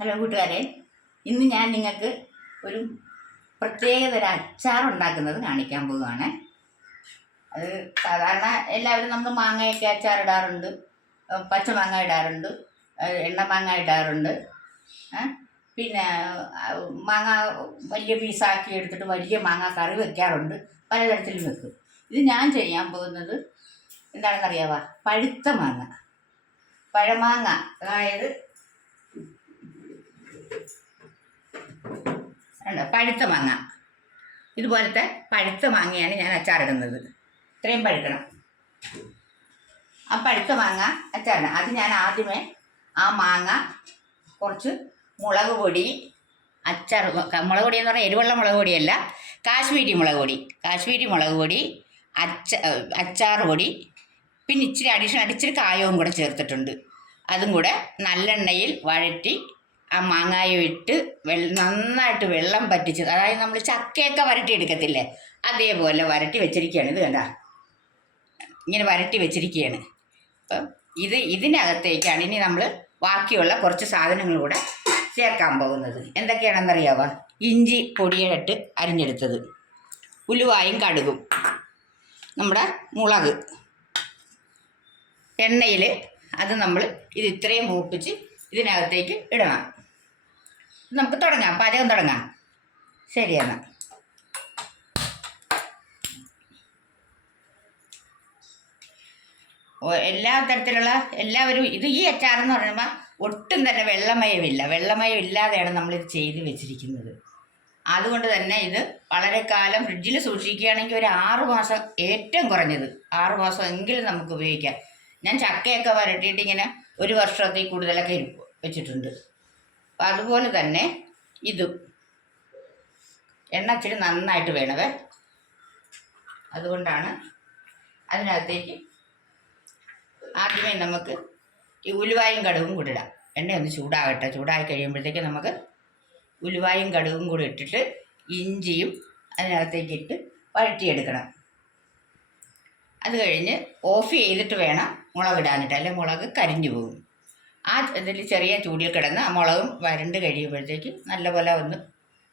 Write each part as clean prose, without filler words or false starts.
Hello കൂട്ടുകാരെ, ഇന്ന് ഞാൻ നിങ്ങൾക്ക് ഒരു പ്രത്യേകതരം അച്ചാർ ഉണ്ടാക്കുന്നത് കാണിക്കാൻ പോവുകയാണ്. അത് സാധാരണ എല്ലാവരും നമ്മൾ മാങ്ങയൊക്കെ അച്ചാറിടാറുണ്ട്, പച്ചമാങ്ങ ഇടാറുണ്ട്, എണ്ണമാങ്ങ ഇടാറുണ്ട്. പിന്നെ മാങ്ങ വലിയ പീസാക്കി എടുത്തിട്ട് വലിയ മാങ്ങ കറി വെക്കാറുണ്ട്, പലതരത്തിലും വെക്കും. ഇത് ഞാൻ ചെയ്യാൻ പോകുന്നത് എന്താണെന്നറിയാവാ? പഴുത്ത മാങ്ങ, പഴമാങ്ങ, അതായത് പഴുത്ത മാങ്ങ, ഇതുപോലത്തെ പഴുത്ത മാങ്ങയാണ് ഞാൻ അച്ചാറിടുന്നത്. ഇത്രയും പഴുക്കണം. ആ പഴുത്ത മാങ്ങ അച്ചാറിടണം. അത് ഞാൻ ആദ്യമേ ആ മാങ്ങ കുറച്ച് മുളക് പൊടി, മുളക് പൊടി എന്ന് പറഞ്ഞാൽ എരിവുള്ള മുളക് പൊടിയല്ല, കാശ്മീരി മുളക് പൊടി, അച്ചാർ പൊടി, പിന്നെ ഇച്ചിരി ഇച്ചിരി കായവും കൂടെ ചേർത്തിട്ടുണ്ട്. അതും കൂടെ നല്ലെണ്ണയിൽ വഴറ്റി ആ മാങ്ങായും ഇട്ട് നന്നായിട്ട് വെള്ളം പറ്റിച്ച്, അതായത് നമ്മൾ ചക്കയൊക്കെ വരട്ടി എടുക്കത്തില്ലേ, അതേപോലെ വരട്ടി വെച്ചിരിക്കുകയാണ്. ഇത് കണ്ട, ഇങ്ങനെ വരട്ടി വെച്ചിരിക്കുകയാണ്. അപ്പം ഇതിനകത്തേക്കാണ് ഇനി നമ്മൾ ബാക്കിയുള്ള കുറച്ച് സാധനങ്ങൾ കൂടെ ചേർക്കാൻ പോകുന്നത്. എന്തൊക്കെയാണെന്നറിയാവോ? ഇഞ്ചി പൊടിയിലിട്ട് അരിഞ്ഞെടുത്തത്, ഉലുവായും കടുകും, നമ്മുടെ മുളക്, എണ്ണയിൽ അത് നമ്മൾ ഇത് ഇത്രയും മൂപ്പിച്ച് ഇതിനകത്തേക്ക് ഇടണം. നമുക്ക് തുടങ്ങാം, പാചകം തുടങ്ങാം. ശരിയാണ്. എല്ലാ തരത്തിലുള്ള എല്ലാവരും ഈ അച്ചാറെന്ന് പറയുമ്പോൾ ഒട്ടും തന്നെ വെള്ളമയം ഇല്ലാതെയാണ് നമ്മളിത് ചെയ്ത് വെച്ചിരിക്കുന്നത്. അതുകൊണ്ട് തന്നെ ഇത് വളരെ കാലം ഫ്രിഡ്ജിൽ സൂക്ഷിക്കുകയാണെങ്കിൽ ഒരു 6 മാസം, ഏറ്റവും കുറഞ്ഞത് 6 മാസം എങ്കിലും നമുക്ക് ഉപയോഗിക്കാം. ഞാൻ ചക്കയൊക്കെ വരട്ടിയിട്ട് ഇങ്ങനെ 1 വർഷത്തിൽ കൂടുതലൊക്കെ വെച്ചിട്ടുണ്ട്. അപ്പം അതുപോലെ തന്നെ ഇതും എണ്ണ ഇച്ചിരി നന്നായിട്ട് വേണവേ. അതുകൊണ്ടാണ് അതിനകത്തേക്ക് ആദ്യമേ നമുക്ക് ഈ ഉലുവായും കടുകും കൂടി ഇടാം. എണ്ണയൊന്ന് ചൂടാകട്ടെ. ചൂടായി കഴിയുമ്പോഴത്തേക്ക് നമുക്ക് ഉലുവായും കടുകും കൂടി ഇട്ടിട്ട് ഇഞ്ചിയും അതിനകത്തേക്ക് ഇട്ട് വഴറ്റിയെടുക്കണം. അത് കഴിഞ്ഞ് ഓഫ് ചെയ്തിട്ട് വേണം മുളകിടാനിട്ട്, അല്ലെങ്കിൽ മുളക് കരിഞ്ഞു പോകും. ആ ഇതിൽ ചെറിയ ചൂടിൽ കിടന്ന് ആ മുളകും വരണ്ട് കഴിയുമ്പോഴത്തേക്ക് നല്ലപോലെ ഒന്ന്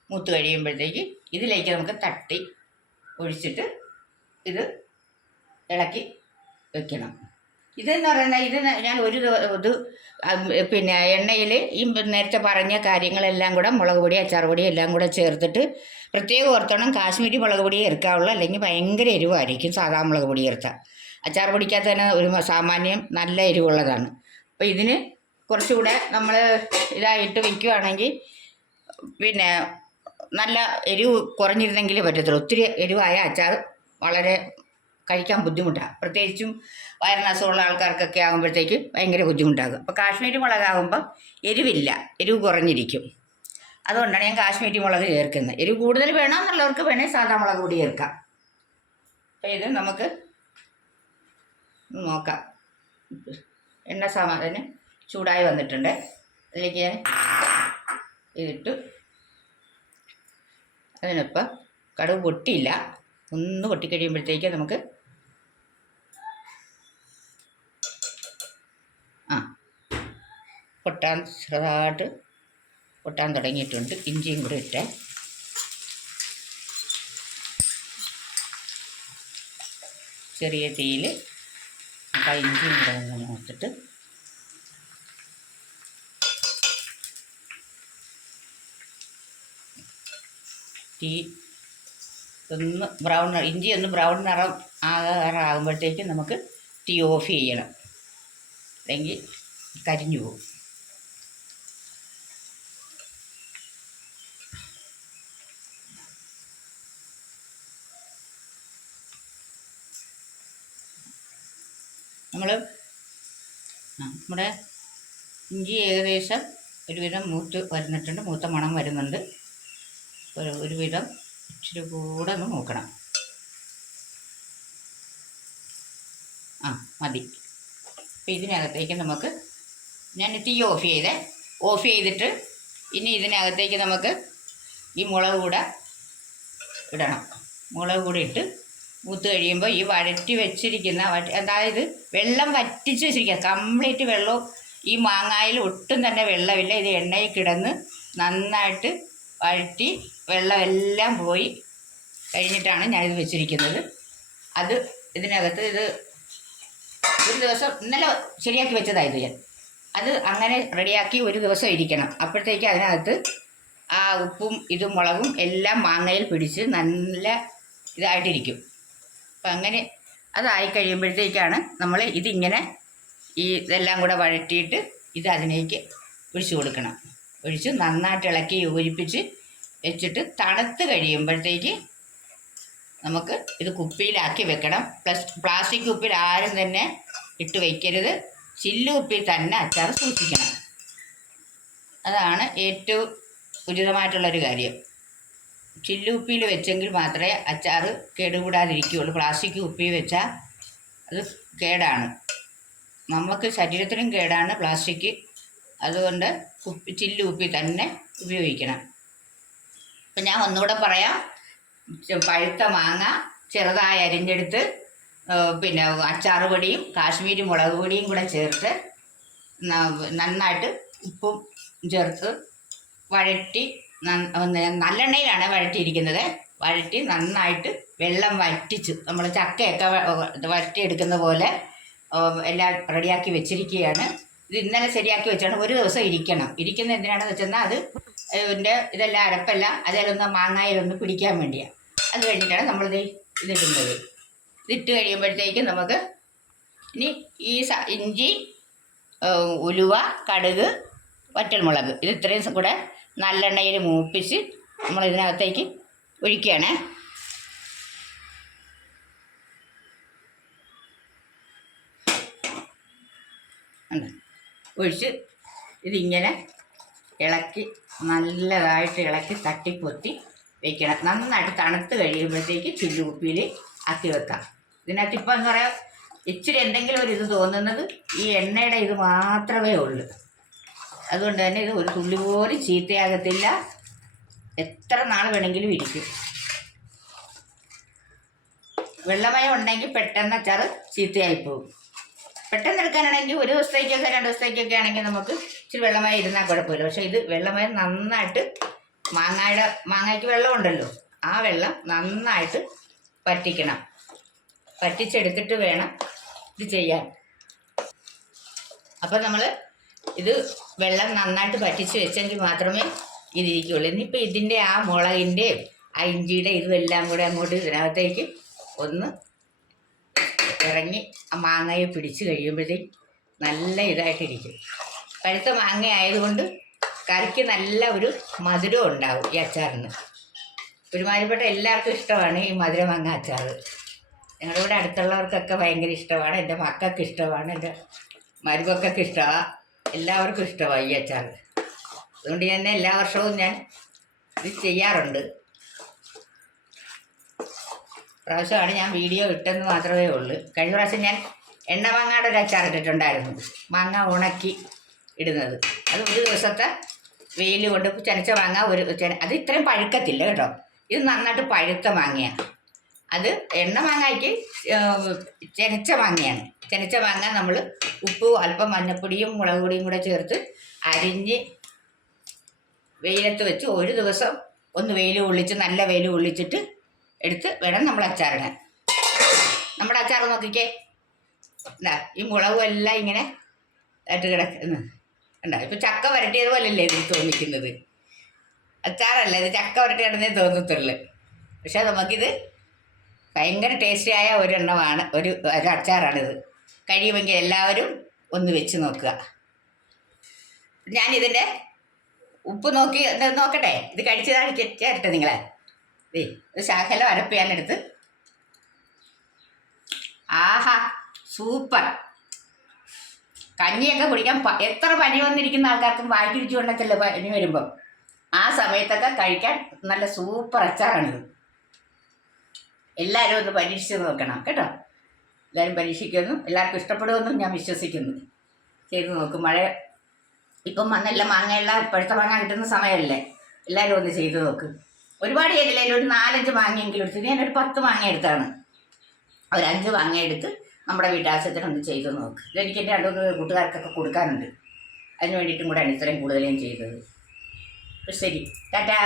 മൂത്ത് കഴിയുമ്പോഴത്തേക്ക് ഇതിലേക്ക് നമുക്ക് തട്ടി ഒഴിച്ചിട്ട് ഇത് ഇളക്കി വെക്കണം. ഇതെന്ന് പറയുന്നത് ഇത് ഞാൻ ഇത് പിന്നെ എണ്ണയിൽ ഈ നേരത്തെ പറഞ്ഞ കാര്യങ്ങളെല്ലാം കൂടെ, മുളക് പൊടി, അച്ചാർ പൊടി എല്ലാം കൂടെ ചേർത്തിട്ട് പ്രത്യേകം ഓർത്തോണം, കാശ്മീരി മുളക് പൊടി ചേർക്കാവുള്ളൂ, അല്ലെങ്കിൽ ഭയങ്കര എരിവായിരിക്കും സാധാ മുളക് പൊടി ചേർത്താൽ. അച്ചാർ പൊടിക്കകത്ത് തന്നെ ഒരു സാമാന്യം നല്ല എരിവുള്ളതാണ്. അപ്പോൾ ഇതിന് കുറച്ചുകൂടെ നമ്മൾ ഇതായിട്ട് വയ്ക്കുകയാണെങ്കിൽ പിന്നെ നല്ല എരിവ് കുറഞ്ഞിരുന്നെങ്കിലേ പറ്റത്തുള്ളൂ. ഒത്തിരി എരിവായ അച്ചാർ വളരെ കഴിക്കാൻ ബുദ്ധിമുട്ടാണ്. പ്രത്യേകിച്ചും വയറിന് അസുഖമുള്ള ആൾക്കാർക്കൊക്കെ ആകുമ്പോഴത്തേക്ക് ഭയങ്കര ബുദ്ധിമുട്ടാകും. അപ്പോൾ കാശ്മീരി മുളകാകുമ്പം എരിവ് കുറഞ്ഞിരിക്കും. അതുകൊണ്ടാണ് ഞാൻ കാശ്മീരി മുളക് ചേർക്കുന്നത്. എരിവ് കൂടുതൽ വേണമെന്നുള്ളവർക്ക് വേണേൽ സാധാ മുളക് പൊടി ചേർക്കാം. അപ്പോൾ ഇത് നമുക്ക് നോക്കാം. എണ്ണ സാമാന്യം ചൂടായി വന്നിട്ടുണ്ട്. അതിലേക്ക് ഞാൻ ഇതിട്ട് അതിനിപ്പം കടുക് പൊട്ടിയില്ല, ഒന്ന് പൊട്ടിക്കഴിയുമ്പോഴത്തേക്ക് നമുക്ക് ചെറുതായിട്ട് പൊട്ടാൻ തുടങ്ങിയിട്ടുണ്ട്. ഇഞ്ചിയും കൂടി ഇട്ട് ചെറിയ തീയിൽ ആ ഇഞ്ചിയും കൂടെ ഒന്ന് മൂത്തിട്ട് തീ ഒന്ന് ഇഞ്ചി ഒന്ന് ബ്രൗൺ നിറം ആകുമ്പോഴത്തേക്കും നമുക്ക് തീ ഓഫ് ചെയ്യണം, അല്ലെങ്കിൽ കരിഞ്ഞു പോകും. നമ്മുടെ ഇഞ്ചി ഏകദേശം ഒരുവിധം മൂത്ത് വരുന്നിട്ടുണ്ട്, മൂത്ത മണം വരുന്നുണ്ട്. ഒരുവിധം ഇച്ചിരി കൂടെ ഒന്ന് നോക്കണം. മതി. അപ്പോൾ ഇതിനകത്തേക്ക് നമുക്ക് ഞാൻ തീ ഓഫ് ചെയ്തിട്ട് ഇനി ഇതിനകത്തേക്ക് നമുക്ക് ഈ മുളക് കൂടെ ഇടണം. മുളക് കൂടി ഇട്ട് മൂത്ത് കഴിയുമ്പോൾ ഈ വഴറ്റി വെച്ചിരിക്കുന്ന, അതായത് വെള്ളം വറ്റിച്ച് വെച്ചിരിക്കുക, കംപ്ലീറ്റ് വെള്ളവും ഈ മാങ്ങായിൽ ഒട്ടും തന്നെ വെള്ളമില്ല. ഇത് എണ്ണയിൽ കിടന്ന് നന്നായിട്ട് വഴറ്റി വെള്ളമെല്ലാം പോയി കഴിഞ്ഞിട്ടാണ് ഞാനിത് വെച്ചിരിക്കുന്നത്. അത് ഇതിനകത്ത് ഇത് ഒരു ദിവസം ഇന്നലെ ശരിയാക്കി വെച്ചതായത് ഞാൻ. അത് അങ്ങനെ റെഡിയാക്കി ഒരു ദിവസം ഇരിക്കണം. അപ്പോഴത്തേക്ക് അതിനകത്ത് ആ ഉപ്പും ഇതും മുളകും എല്ലാം മാങ്ങയിൽ പിടിച്ച് നല്ല ഇതായിട്ടിരിക്കും. അപ്പം അങ്ങനെ അതായി കഴിയുമ്പോഴത്തേക്കാണ് നമ്മൾ ഇതിങ്ങനെ ഇതെല്ലാം കൂടെ വഴറ്റിയിട്ട് ഇത് അതിലേക്ക് ഒഴിച്ച് കൊടുക്കണം. ഒഴിച്ച് നന്നായിട്ട് ഇളക്കി യോജിപ്പിച്ച് വെച്ചിട്ട് തണുത്ത് കഴിയുമ്പോഴത്തേക്ക് നമുക്ക് ഇത് കുപ്പിയിലാക്കി വെക്കണം. പ്ലാസ്റ്റിക് കുപ്പിയിൽ ആരും തന്നെ ഇട്ട് വയ്ക്കരുത്. ചില്ല് കുപ്പിയിൽ തന്നെ അച്ചാർ സൂക്ഷിക്കണം. അതാണ് ഏറ്റവും ഉചിതമായിട്ടുള്ളൊരു കാര്യം. ചില്ല് കുപ്പിയിൽ വെച്ചെങ്കിൽ മാത്രമേ അച്ചാർ കേടുകൂടാതിരിക്കുകയുള്ളൂ. പ്ലാസ്റ്റിക് കുപ്പിയിൽ വെച്ചാൽ അത് കേടാണ്, നമുക്ക് ശരീരത്തിനും കേടാണ് പ്ലാസ്റ്റിക്. അതുകൊണ്ട് ചില്ല് കുപ്പി തന്നെ ഉപയോഗിക്കണം. അപ്പം ഞാൻ ഒന്നുകൂടെ പറയാം. പഴുത്ത മാങ്ങ ചെറുതായി അരിഞ്ഞെടുത്ത് പിന്നെ അച്ചാർ പൊടിയും കാശ്മീരി മുളക് പൊടിയും കൂടെ ചേർത്ത് നന്നായിട്ട് ഉപ്പും ചേർത്ത് വഴറ്റി, നല്ലെണ്ണയിലാണ് വഴറ്റിയിരിക്കുന്നത്. വഴറ്റി നന്നായിട്ട് വെള്ളം വറ്റിച്ച് നമ്മൾ ചക്കയൊക്കെ വഴറ്റിയെടുക്കുന്ന പോലെ എല്ലാം റെഡിയാക്കി വെച്ചിരിക്കുകയാണ്. ഇത് ഇന്നലെ ശരിയാക്കി വെച്ചാണ്. ഒരു ദിവസം ഇരിക്കണം. ഇരിക്കുന്ന എന്തിനാണെന്ന് വെച്ചെന്നാൽ അത് ഇതെല്ലാം അരപ്പെല്ലാം അതിലൊന്ന് മാങ്ങായിലൊന്ന് പിടിക്കാൻ വേണ്ടിയാണ്. അത് കഴിഞ്ഞിട്ടാണ് നമ്മളിത് ഇതിടുന്നത്. ഇതിട്ട് കഴിയുമ്പോഴത്തേക്കും നമുക്ക് ഇനി ഈ ഇഞ്ചി, ഉലുവ, കടുക്, വറ്റൽമുളക് ഇത് ഇത്രയും കൂടെ നല്ലെണ്ണയിൽ മൂപ്പിച്ച് നമ്മളിതിനകത്തേക്ക് ഒഴിക്കുകയാണ്. ഒഴിച്ച് ഇതിങ്ങനെ ഇളക്കി നല്ലതായിട്ട് ഇളക്കി തട്ടിപ്പൊത്തി വയ്ക്കണം. നന്നായിട്ട് തണുത്ത് കഴിയുമ്പോഴത്തേക്ക് ചില്ലുകുപ്പിയിൽ ആക്കി വെക്കാം. ഇതിനകത്ത് ഇപ്പം എന്ന് പറയാം ഇച്ചിരി എന്തെങ്കിലും ഒരു ഇത് തോന്നുന്നത് ഈ എണ്ണയുടെ ഇത് മാത്രമേ ഉള്ളൂ. അതുകൊണ്ട് തന്നെ ഇത് ഒരു തുള്ളി പോലും ചീത്തയാകത്തില്ല. എത്ര നാൾ വേണമെങ്കിലും ഇരിക്കും. വെള്ളമയം ഉണ്ടെങ്കിൽ പെട്ടെന്ന് അച്ചാർ ചീത്തയായി പോകും. പെട്ടെന്ന് എടുക്കാനാണെങ്കിൽ ഒരു ദിവസത്തേക്കൊക്കെ 2 ദിവസത്തേക്കൊക്കെ ആണെങ്കിൽ നമുക്ക് ഇച്ചിരി വെള്ളമയം ഇരുന്നാൽ കുഴപ്പമില്ല. പക്ഷേ ഇത് വെള്ളമയം നന്നായിട്ട് മാങ്ങയ്ക്ക് വെള്ളമുണ്ടല്ലോ, ആ വെള്ളം നന്നായിട്ട് പറ്റിക്കണം. പറ്റിച്ചെടുത്തിട്ട് വേണം ഇത് ചെയ്യാൻ. അപ്പം നമ്മൾ ഇത് വെള്ളം നന്നായിട്ട് പറ്റിച്ച് വെച്ചെങ്കിൽ മാത്രമേ ഇതിരിക്കുകയുള്ളൂ. ഇനിയിപ്പോൾ ഇതിൻ്റെ ആ മുളകിൻ്റെയും ആ ഇഞ്ചിയുടെ ഇതുമെല്ലാം കൂടെ അങ്ങോട്ട് ഇതിനകത്തേക്ക് ഒന്ന് ഇറങ്ങി ആ മാങ്ങയെ പിടിച്ച് കഴിയുമ്പോഴത്തേക്ക് നല്ല ഇതായിട്ടിരിക്കും. പഴുത്ത മാങ്ങ ആയതുകൊണ്ട് കറിക്ക് നല്ല ഒരു മധുരം ഉണ്ടാവും ഈ അച്ചാറിന്. ഒരുമാതിരിപ്പെട്ട എല്ലാവർക്കും ഇഷ്ടമാണ് ഈ മധുരമാങ്ങ അച്ചാർ. ഞങ്ങളുടെ ഇവിടെ അടുത്തുള്ളവർക്കൊക്കെ ഭയങ്കര ഇഷ്ടമാണ്. എൻ്റെ മക്കൾക്ക് ഇഷ്ടമാണ്, എൻ്റെ മരുമക്കൾക്ക് ഇഷ്ടമാണ്, എല്ലാവർക്കും ഇഷ്ടമാണ് ഈ അച്ചാർ. അതുകൊണ്ട് തന്നെ എല്ലാ വർഷവും ഞാൻ ഇത് ചെയ്യാറുണ്ട്. പ്രാവശ്യമാണ് ഞാൻ വീഡിയോ ഇട്ടെന്ന് മാത്രമേ ഉള്ളൂ. കഴിഞ്ഞ പ്രാവശ്യം ഞാൻ എണ്ണമാങ്ങയുടെ ഒരു അച്ചാർ ഇട്ടിട്ടുണ്ടായിരുന്നു. മാങ്ങ ഉണക്കി ഇടുന്നത്. അത് ഒരു ദിവസത്തെ വെയിൽ കൊണ്ട് ചെനച്ച മാങ്ങ അത് ഇത്രയും പഴുക്കത്തില്ല കേട്ടോ. ഇത് നന്നായിട്ട് പഴുത്ത മാങ്ങയാണ്. അത് എണ്ണ മാങ്ങയ്ക്ക് ചെനച്ച മാങ്ങയാണ്. ചെനച്ച മാങ്ങ നമ്മൾ ഉപ്പും അല്പം മഞ്ഞപ്പൊടിയും മുളക് പൊടിയും കൂടെ ചേർത്ത് അരിഞ്ഞ് വെയിലത്ത് വെച്ച് ഒരു ദിവസം ഒന്ന് വെയിൽ കൊള്ളിച്ച് നല്ല വെയിൽ കൊള്ളിച്ചിട്ട് എടുത്ത് വേണം നമ്മൾ അച്ചാറിടാൻ. നമ്മുടെ അച്ചാർ നോക്കിക്കേ, എന്താ ഈ മുളകും എല്ലാം ഇങ്ങനെ ആയിട്ട് കിടക്കുന്നു ഉണ്ടാ. ഇപ്പം ചക്ക വരട്ടിയതുപോലല്ലേ ഇതിൽ തോന്നിക്കുന്നത്. അച്ചാറല്ല ഇത്, ചക്ക വരട്ടിയാണെന്നേ തോന്നത്തുള്ളൂ. പക്ഷേ നമുക്കിത് ഭയങ്കര ടേസ്റ്റിയായ ഒരെണ്ണമാണ്, ഒരു അച്ചാറാണിത്. കഴിയുമെങ്കിൽ എല്ലാവരും ഒന്ന് വെച്ച് നോക്കുക. ഞാനിതിൻ്റെ ഉപ്പ് നോക്കട്ടെ. ഇത് കഴിച്ചതാണ് ചേരട്ടെ നിങ്ങളെ. ഒരു ശകലം അരപ്പ് ഞാനെടുത്ത്. ആഹാ, സൂപ്പർ. കഞ്ഞിയൊക്കെ കുടിക്കാൻ എത്ര പനി വന്നിരിക്കുന്ന ആൾക്കാർക്കും വായിക്ക് രുചി കൊണ്ടല്ലേ പനി വരുമ്പം ആ സമയത്തൊക്കെ കഴിക്കാൻ നല്ല സൂപ്പർ അച്ചാറാണിത്. എല്ലാവരും ഒന്ന് പരീക്ഷിച്ച് നോക്കണം കേട്ടോ. എല്ലാവരും പരീക്ഷിക്കുമെന്നും എല്ലാവർക്കും ഇഷ്ടപ്പെടുമെന്നും ഞാൻ വിശ്വസിക്കുന്നു. ചെയ്ത് നോക്കും. മഴ ഇപ്പം നല്ല മാങ്ങയെല്ലാം പഴുത്ത മാങ്ങ കിട്ടുന്ന സമയമല്ലേ, എല്ലാവരും ഒന്ന് ചെയ്ത് നോക്ക്. ഒരുപാട് ചെയ്തില്ല, ഒരു 4-5 മാങ്ങയെങ്കിലും എടുത്ത്. ഞാനൊരു 10 മാങ്ങ എടുത്താണ്. ഒരു 5 മാങ്ങ എടുത്ത് നമ്മുടെ വീട്ടാവശ്യത്തിനൊന്ന് ചെയ്ത് നോക്ക്. ഇതെനിക്ക് എൻ്റെ 2-3 കൂട്ടുകാർക്കൊക്കെ കൊടുക്കാനുണ്ട്. അതിന് വേണ്ടിയിട്ടും കൂടെയാണ് ഇത്രയും കൂടുതൽ ഞാൻ ചെയ്തത്. ശരി, ടാറ്റാ.